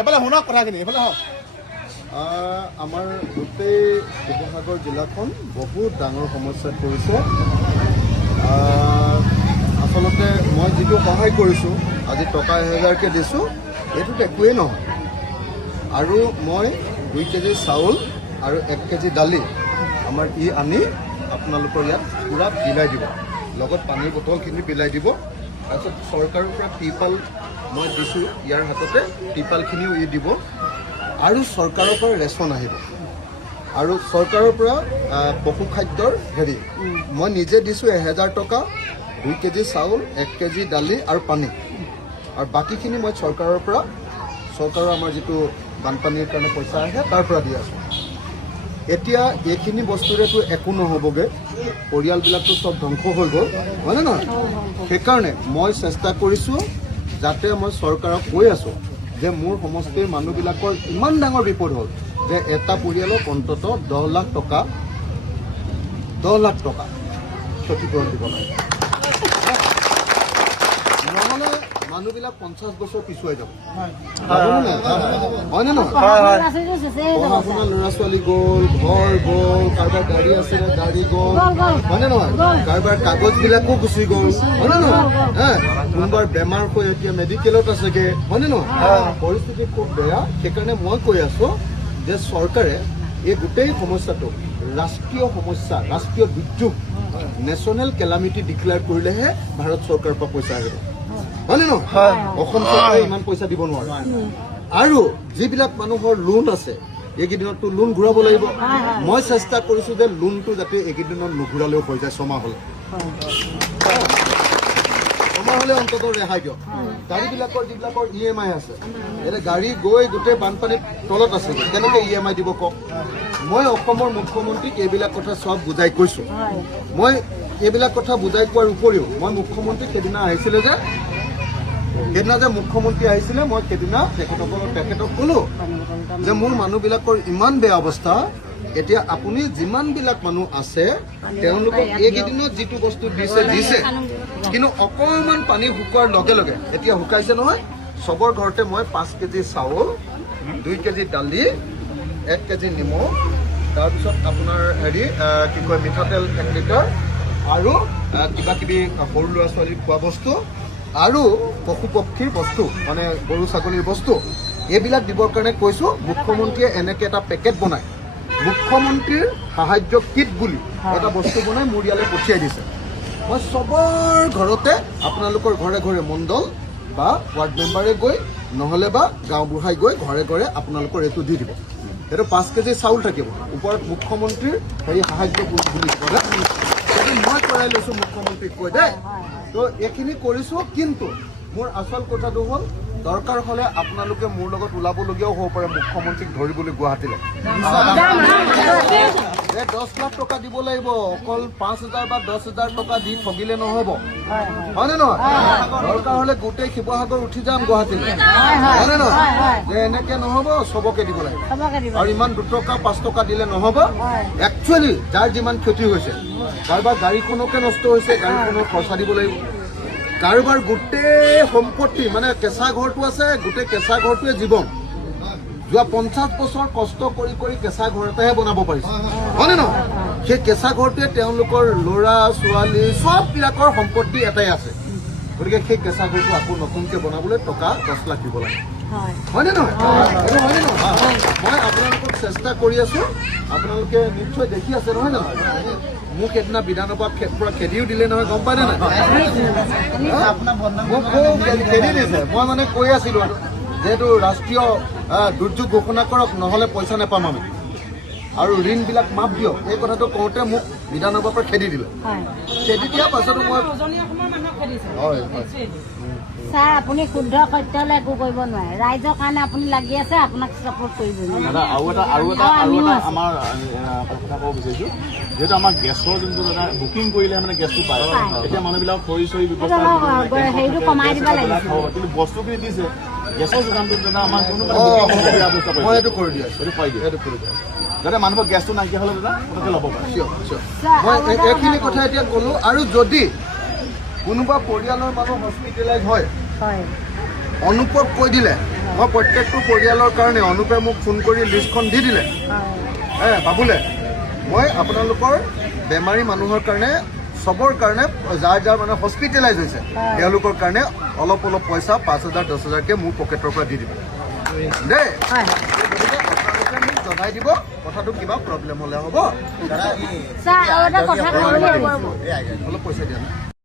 এফালে শুনক কথাখিনি এফালে হওক আমাৰ গোটেই শিৱসাগৰ জিলাখন বহুত ডাঙৰ সমস্যাত পৰিছে আচলতে মই যিটো সহায় কৰিছোঁ আজি টকা 1000কে দিছোঁ এইটোত একোৱেই নহয় আৰু মই 2 কেজি চাউল আৰু 1 কেজি দালি আমাৰ আনি আপোনালোকৰ ইয়াত পুৰা বিলাই দিব লগত পানীৰ বটলখিনি বিলাই দিব তাৰপিছত চৰকাৰৰ পৰা টিপাল মই দিছোঁ ইয়াৰ হাততে টিপালখিনিও দিব আৰু চৰকাৰৰ পৰা ৰেচন আহিব আৰু চৰকাৰৰ পৰা পশু খাদ্যৰ মই নিজে দিছোঁ 1000 টকা 2 কেজি চাউল 1 কেজি দালি আৰু পানী আৰু বাকীখিনি মই চৰকাৰৰ আমাৰ যিটো বানপানীৰ কাৰণে পইচা আহে তাৰ পৰা দি আছোঁ এতিয়া এইখিনি বস্তুৰেতো একো নহ'বগৈ পৰিয়ালবিলাকতো চব ধ্বংস হৈ গ'ল হয়নে নহয় সেইকাৰণে মই চেষ্টা কৰিছোঁ যাতে মই চৰকাৰক কৈ আছোঁ যে মোৰ সমষ্টিৰ মানুহবিলাকৰ ইমান ডাঙৰ বিপদ হ'ল যে এটা পৰিয়ালক অন্ততঃ 10 লাখ টকা ক্ষতিপূৰণ দিব লাগে নহ'লে মানুহবিলাক 50 বছৰ পিছুৱাই যাব হয়নে নহয় পঢ়া শুনা ল'ৰা ছোৱালী গ'ল ঘৰ গ'ল কাৰোবাৰ গাড়ী আছিলে গাড়ী গ'ল হয়নে নহয় কাৰোবাৰ কাগজবিলাকো গুচি গ'ল হয়নে নহয় কোনোবাৰ বেমাৰ হৈ এতিয়া মেডিকেলত আছেগৈ হয়নে নহয় পৰিস্থিতি খুব বেয়া সেইকাৰণে মই কৈ আছোঁ যে চৰকাৰে এই গোটেই সমস্যাটো ৰাষ্ট্ৰীয় সমস্যা ৰাষ্ট্ৰীয় দুৰ্যোগ নেশ্যনেল কেলামিটি ডিক্লেয়াৰ কৰিলেহে ভাৰত চৰকাৰৰ পৰা পইচা আহিব হয়নে নহয় অসম চৰকাৰে ইমান পইচা দিব নোৱাৰে আৰু যিবিলাক মানুহৰ লোন আছে এইকেইদিনততো লোন ঘূৰাব লাগিব মই চেষ্টা কৰিছোঁ যে লোনটো যাতে এইকেইদিনত নুঘূৰালেও হৈ যায় ছমাহ হ'লে অন্ততঃ ৰেহাই দিয়ক গাড়ীবিলাকৰ যিবিলাকৰ EMI আছে এতিয়া গাড়ী গৈ গোটেই বানপানীৰ তলত আছে কেনেকৈ EMI দিব কওক মই অসমৰ মুখ্যমন্ত্ৰীক এইবিলাক কথা চব বুজাই কৈছোঁ মই এইবিলাক কথা বুজাই কোৱাৰ উপৰিও মই মুখ্যমন্ত্ৰীক সেইদিনা আহিছিলে যে মুখ্যমন্ত্ৰী আহিছিলে মই সেইদিনা তেখেতক ক'লো যে মোৰ মানুহবিলাকৰ ইমান বেয়া অৱস্থা এতিয়া আপুনি যিমানবিলাক মানুহ আছে তেওঁলোকক এইকেইদিনত যিটো বস্তু দিছে কিন্তু অকণমান পানী শুকোৱাৰ লগে লগে এতিয়া শুকাইছে নহয় চবৰ ঘৰতে মই 5 কেজি চাউল 2 কেজি দালি 1 কেজি নিমখ তাৰপিছত আপোনাৰ কি কয় মিঠাতেল 1 লিটাৰ আৰু কিবা কিবি সৰু ল'ৰা ছোৱালীৰ খোৱা বস্তু আৰু পশু পক্ষীৰ বস্তু মানে গৰু ছাগলীৰ বস্তু এইবিলাক দিবৰ কাৰণে কৈছোঁ মুখ্যমন্ত্ৰীয়ে এনেকৈ এটা পেকেট বনাই মুখ্যমন্ত্ৰীৰ সাহায্য কিট বুলি এটা বস্তু বনাই মোৰ ইয়ালৈ পঠিয়াই দিছে মই চবৰ ঘৰতে আপোনালোকৰ ঘৰে ঘৰে মণ্ডল বা ৱাৰ্ড মেম্বাৰে গৈ নহ'লে বা গাঁওবুঢ়াই গৈ ঘৰে ঘৰে আপোনালোকৰ এইটো দি দিব এইটো 5 কেজি চাউল থাকিব ওপৰত মুখ্যমন্ত্ৰীৰ সাহায্য বুলি ক'লে মই কৰাই লৈছোঁ মুখ্যমন্ত্ৰীক কৈ দেই তো এইখিনি কৰিছোঁ কিন্তু মোৰ আচল কথাটো হ'ল দৰকাৰ হ'লে আপোনালোকে মোৰ লগত ওলাবলগীয়াও হ'ব পাৰে মুখ্যমন্ত্ৰীক ধৰিবলৈ গুৱাহাটীলৈ 10 লাখ টকা দিব লাগিব অকল 5000 বা 10000 টকা দি ঠগিলে নহ'ব হয়নে নহয় দৰকাৰ হ'লে গোটেই শিৱসাগৰ উঠি যাম গুৱাহাটীলৈ হয়নে নহয় যে এনেকৈ নহ'ব চবকে দিব লাগিব আৰু ইমান 2 টকা 5 টকা দিলে নহ'ব একচুৱেলি যাৰ যিমান ক্ষতি হৈছে কাৰোবাৰ গাড়ীখনকে নষ্ট হৈছে গাড়ীখনৰ খৰচা দিব লাগিব কাৰোবাৰ গোটেই সম্পত্তি মানে কেঁচা ঘৰটো আছে গোটেই কেঁচা ঘৰটোৱে জীৱন যোৱা 50 বছৰ কষ্ট কৰি কৰি কেঁচা ঘৰ এটাহে বনাব পাৰিছে হয়নে নহয় সেই কেঁচা ঘৰটোৱে তেওঁলোকৰ ল'ৰা ছোৱালী চববিলাকৰ সম্পত্তি এটাই আছে গতিকে সেই কেঁচা ঘৰটো আকৌ নতুনকৈ বনাবলৈ টকা 10 লাখ দিব লাগে হয়নে নহয় হয়নে নহয় মই আপোনালোকক চেষ্টা কৰি আছোঁ আপোনালোকে নিশ্চয় দেখি আছে নহয় জানো মোক সেইদিনা বিধানসভাত পৰা খেদিও দিলে নহয় গম পায়নে নাই মোক খেদি দিছে মই মানে কৈ আছিলোঁ যেহেতু ৰাষ্ট্ৰীয় দুৰ্যোগ ঘোষণা কৰক নহ'লে পইচা নাপাম আমি আৰু ঋণবিলাক মাফ দিয়ক এই কথাটো কওঁতে মোক বিধানসভাৰ পৰা খেদি দিলে খেদি দিয়াৰ পাছতো মই হয় ছাৰ আপুনি শুদ্ধ সত্যলৈ একো কৰিব নোৱাৰে ৰাইজৰ কাৰণে আপুনি লাগি আছে আপোনাক ছাপোৰ্ট কৰিব আৰু এটা আমাৰ কথা ক'ব বিচাৰিছোঁ যেহেতু আমাৰ গেছৰ যোনটো এটা বুকিং কৰিলে মানে গেছটো পায় এতিয়া মানুহবিলাক খৰি চৰি ব্যৱস্থা হেৰিটো কমাই দিব লাগিব কিন্তু বস্তুখিনি দিছে গেছৰ যোগানটো আমাৰ কোনো মই এইটো কৰি দিয়া এইটো কৰি দিয়া যাতে মানুহৰ গেছটো নাইকিয়া হ'লে দাদা পটককৈ ল'ব পাৰে। চিয়'ৰ চিয়'ৰ ছাৰ, মই আৰু এটা এইখিনি কথা কথা এতিয়া ক'লোঁ। আৰু যদি কোনোবা পৰিয়ালৰ মানুহ হস্পিটেলাইজ হয়, হয় অনুপক কৈ দিলে, মই প্ৰত্যেকটো পৰিয়ালৰ কাৰণে অনুপে মোক ফোন কৰি লিষ্টখন দি দিলে, হয় বাবুলে মই আপোনালোকৰ বেমাৰী মানুহৰ কাৰণে চবৰ কাৰণে যাৰ যাৰ মানে হস্পিটেলাইজ হৈছে তেওঁলোকৰ কাৰণে অলপ অলপ পইচা 5,000 10,000কে মোৰ পকেটৰ পৰা দি দিব দেই। হয় গতিকে আপোনালোকে মোক জনাই দিব কথাটো কিবা প্ৰব্লেম হ'লে হ'ব। ছাৰ আৰু এটা কথা ক'বলৈ অলপ পইচা দিয়া নাই।